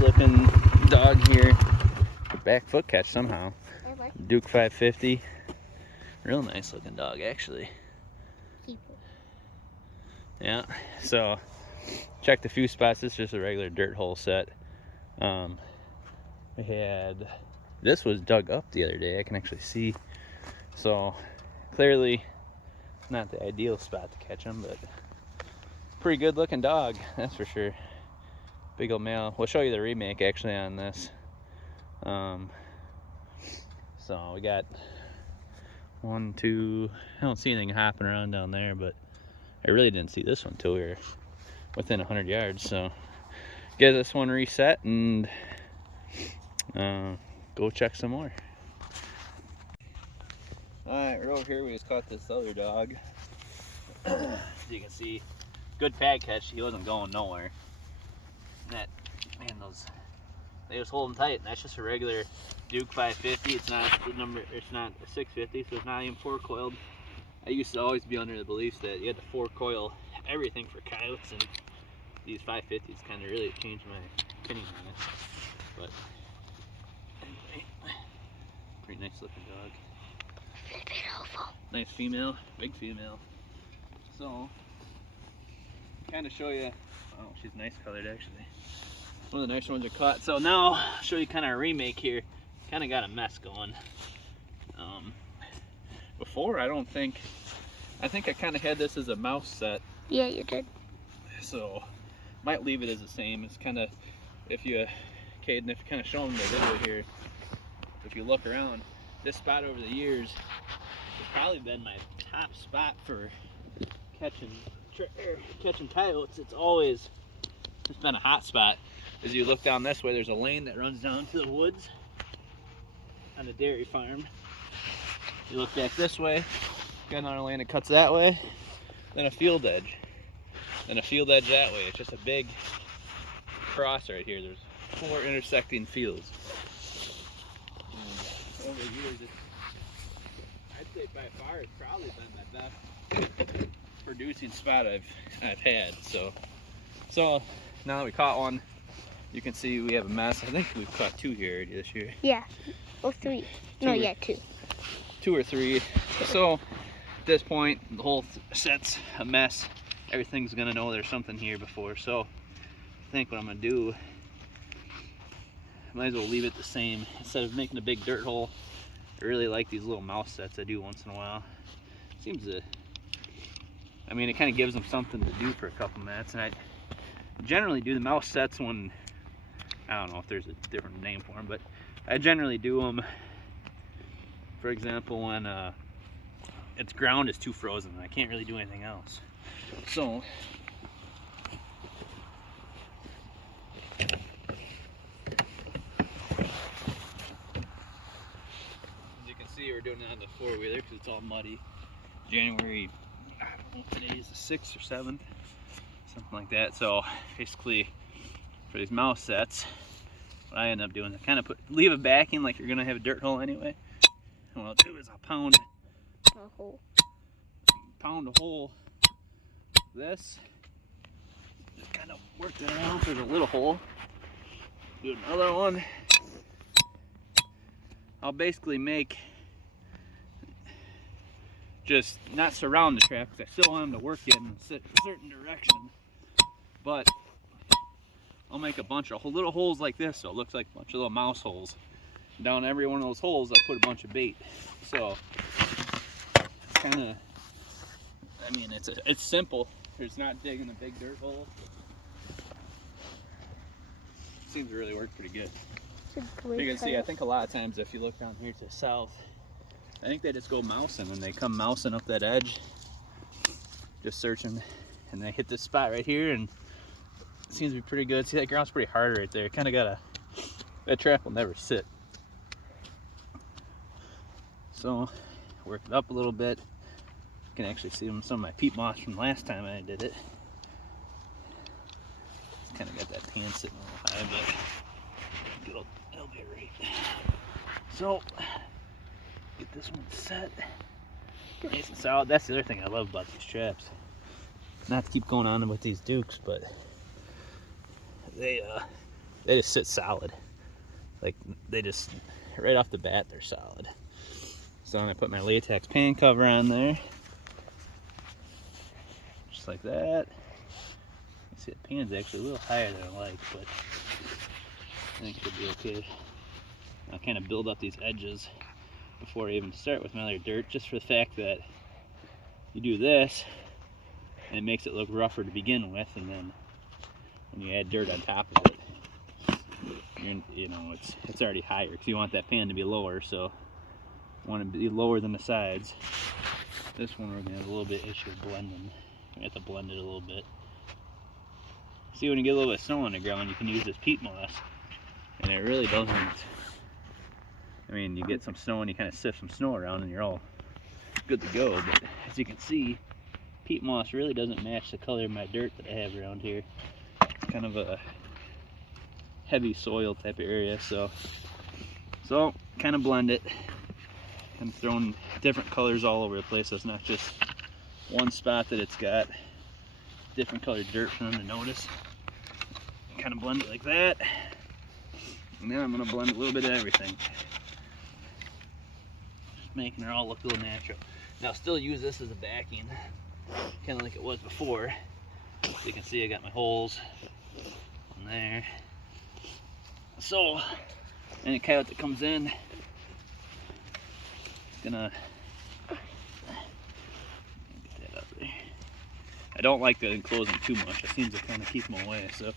Looking dog here. Back foot catch somehow. Duke 550. Real nice looking dog actually. Yeah, so checked a few spots. This is just a regular dirt hole set. We had, this was dug up the other day, I can actually see. So clearly not the ideal spot to catch him, but pretty good looking dog, that's for sure. Big old male. We'll show you the remake actually on this. So we got 1, 2, I don't see anything hopping around down there, but I really didn't see this one till we were within 100 yards. So get this one reset and go check some more. Alright, we're over here. We just caught this other dog. As you can see, good pad catch. He wasn't going nowhere. And that, man, those, they was holding tight. And that's just a regular Duke 550. It's not the number. It's not a 650, so it's not even 4-coiled. I used to always be under the belief that you had to 4-coil everything for coyotes, and these 550s kind of really changed my opinion on it. But anyway, pretty nice looking dog. Beautiful. Nice female, big female. So, kind of show you. Oh, she's nice colored actually. One of the nicer ones are caught. So now, I'll show you kind of a remake here. Kind of got a mess going. Before, I think I kind of had this as a mouse set. Yeah, you did. So, might leave it as the same. It's kind of, if you, Caden, if you kind of show them the video here, if you look around, this spot over the years has probably been my top spot for catching coyotes. It's been a hot spot. As you look down this way, there's a lane that runs down to the woods on the dairy farm. You look back this way, got another lane that cuts that way, then a field edge, then a field edge that way. It's just a big cross right here. There's 4 intersecting fields. And over the years, I'd say by far it's probably been my best producing spot I've had. So now that we caught one, you can see we have a mess. I think we've caught 2 here already this year. Yeah, or 3. No, yeah, 2. 2 or 3. So at this point, the whole set's a mess. Everything's gonna know there's something here before. So I think what I'm gonna do, I might as well leave it the same instead of making a big dirt hole. I really like these little mouse sets I do once in a while. Seems to, I mean, it kind of gives them something to do for a couple minutes. And I generally do the mouse sets when, I don't know if there's a different name for them, but I generally do them, for example, when its ground is too frozen and I can't really do anything else. So as you can see, we're doing it on the 4-wheeler because it's all muddy. January, I don't know if today is the 6th or 7th, something like that. So basically, for these mouse sets, what I end up doing is I kind of leave it backing like you're gonna have a dirt hole anyway. And what I'll do is I'll pound a hole. This, just kind of work that around. There's a little hole. Do another one. I'll basically make, just not surround the trap because I still want them to work in a certain direction, but I'll make a bunch of little holes like this, so it looks like a bunch of little mouse holes. Down every one of those holes, I'll put a bunch of bait. So, kind of, I mean, it's simple. It's not digging a big dirt hole. Seems to really work pretty good. You can see, I think a lot of times if you look down here to the south, I think they just go mousing and they come mousing up that edge, just searching, and they hit this spot right here and it seems to be pretty good. See, that ground's pretty hard right there. Kind of that trap will never sit. So work it up a little bit. You can actually see some of my peat moss from last time I did it. Kind of got that pan sitting a little high, but it'll be right. So, get this one set. Nice and solid. That's the other thing I love about these traps. Not to keep going on with these Dukes, but they just sit solid. Like, they just, right off the bat, they're solid. So I'm gonna put my latex pan cover on there. Just like that. You see the pan's actually a little higher than I like, but I think it'll be okay. I'll kind of build up these edges before I even start with my other dirt, just for the fact that you do this and it makes it look rougher to begin with, and then when you add dirt on top of it, you know, it's already higher because you want that pan to be lower, so you want it to be lower than the sides. This one we're gonna have a little bit issue of blending. We have to blend it a little bit. See, when you get a little bit of snow on the ground, you can use this peat moss, and it really doesn't. I mean, you get some snow and you kind of sift some snow around and you're all good to go, but as you can see, peat moss really doesn't match the color of my dirt that I have around here. It's kind of a heavy soil type of area, so kind of blend it. I'm throwing different colors all over the place, so it's not just one spot that it's got different colored dirt for them to notice. Kind of blend it like that, and then I'm going to blend a little bit of everything, just making it all look a little natural. Now, still use this as a backing, kind of like it was before. So you can see I got my holes in there. So any coyote that comes in, it's gonna get that up there. I don't like to enclose them too much. It seems to kind of keep them away. So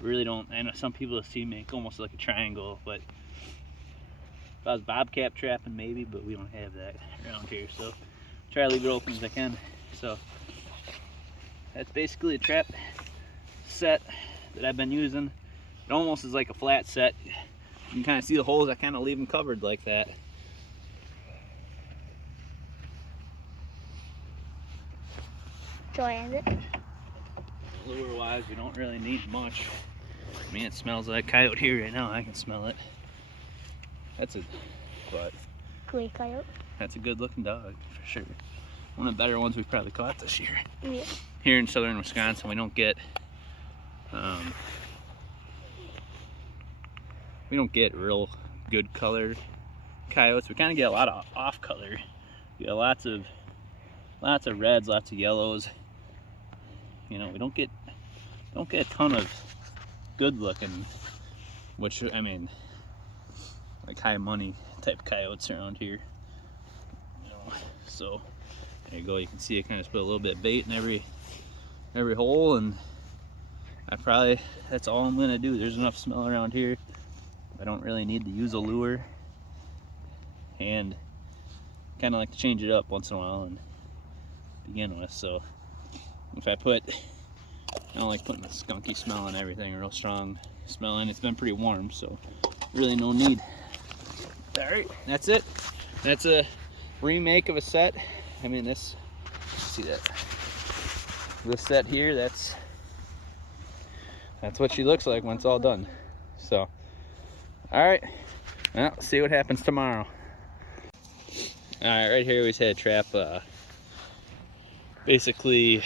really don't. I know some people see make almost like a triangle, but if I was bobcat trapping, maybe, but we don't have that around here. So try to leave it open as I can. So that's basically a trap set that I've been using. It almost is like a flat set. You can kind of see the holes. I kind of leave them covered like that. So I end it. Lure wise, we don't really need much. I mean, it smells like coyote here right now. I can smell it. That's Gray coyote. That's a good looking dog for sure. One of the better ones we've probably caught this year. Yeah. Here in southern Wisconsin, we don't get real good colored coyotes. We kind of get a lot of off color. We get lots of reds, lots of yellows. You know, we don't get a ton of good looking, which, I mean, like high money type coyotes around here. You know, so there you go. You can see I kind of put a little bit of bait in every hole, and that's all I'm gonna do. There's enough smell around here. I don't really need to use a lure, and kind of like to change it up once in a while and begin with. So if I don't like putting a skunky smell on everything, a real strong smell, and it's been pretty warm, so really no need. All right, that's it. That's a remake of a set. I mean, this set here, that's what she looks like when it's all done. So all right, well, see what happens tomorrow. All right, right here we just had a trap basically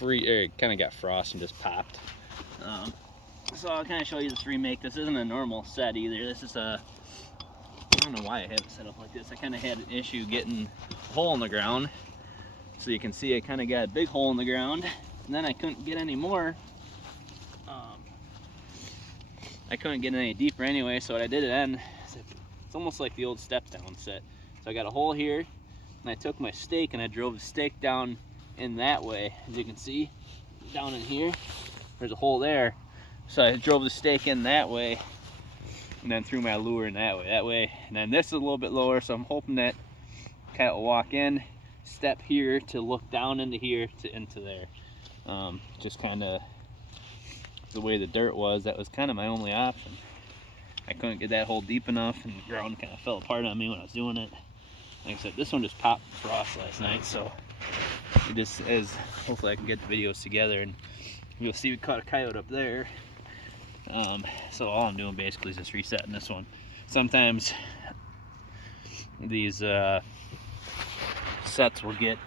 kind of got frost and just popped. So I'll kind of show you this remake. This isn't a normal set either. This is I don't know why I have it set up like this. I kind of had an issue getting a hole in the ground. So you can see I kind of got a big hole in the ground, and then I couldn't get any more. I couldn't get any deeper anyway, so what I did then, it's almost like the old step down set. So I got a hole here, and I took my stake and I drove the stake down in that way. As you can see, down in here, there's a hole there. So I drove the stake in that way, and then threw my lure in that way. And then this is a little bit lower, so I'm hoping that cat will walk in, step here to look down into here to into there. Just kind of the way the dirt was, that was kind of my only option. I couldn't get that hole deep enough, and the ground kind of fell apart on me when I was doing it. Like I said, this one just popped frost last night, so it just is. Hopefully I can get the videos together and You'll see we caught a coyote up there. So all I'm doing basically is just resetting this one. Sometimes these sets will get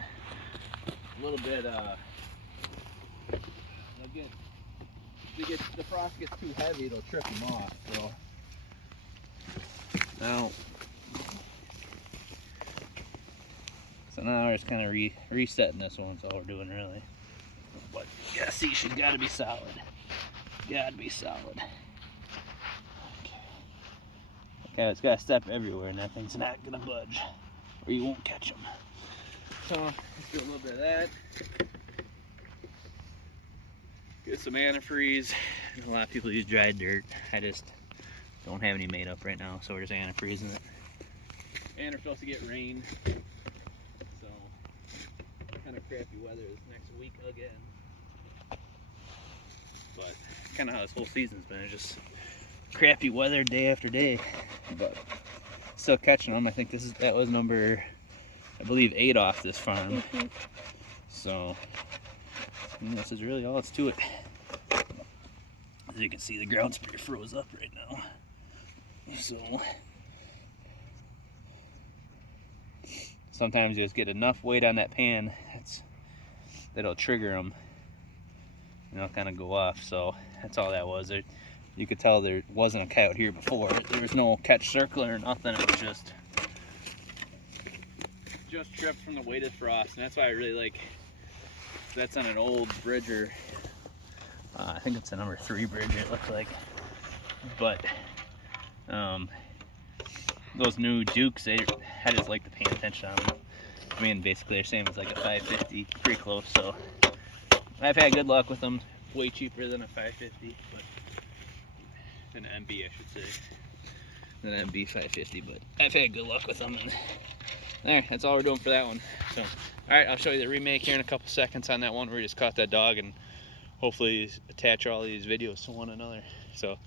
a little bit, the frost gets too heavy, it'll trip them off. So now we're just kind of resetting this one. That's all we're doing really. But yeah, see, she's got to be solid. Got to be solid. Okay, it's got to step everywhere, and that thing's not gonna budge, or you won't catch them. So let's do a little bit of that. Get some antifreeze. A lot of people use dried dirt. I just don't have any made up right now, so we're just antifreezing it. And we're supposed to get rain, so kind of crappy weather this next week again. But kind of how this whole season's been. It's just crappy weather day after day, but still catching them. I think that was number, I believe, 8 off this farm. So this is really all that's to it. As you can see, the ground's pretty froze up right now. So sometimes you just get enough weight on that pan that'll trigger them, and they'll kind of go off. So that's all that was. You could tell there wasn't a coyote here before. There was no catch circler or nothing. It was just tripped from the weight of frost, and that's why I really like. That's on an old Bridger. I think it's a number 3 Bridger. It looks like, but those new Dukes, I just like to pay attention on them. I mean, basically they're same as like a 550, pretty close. So I've had good luck with them. Way cheaper than a 550, but an MB, I should say, than an MB 550. But I've had good luck with them. And there, that's all we're doing for that one. So, all right, I'll show you the remake here in a couple seconds on that one where we just caught that dog, and hopefully attach all these videos to one another. So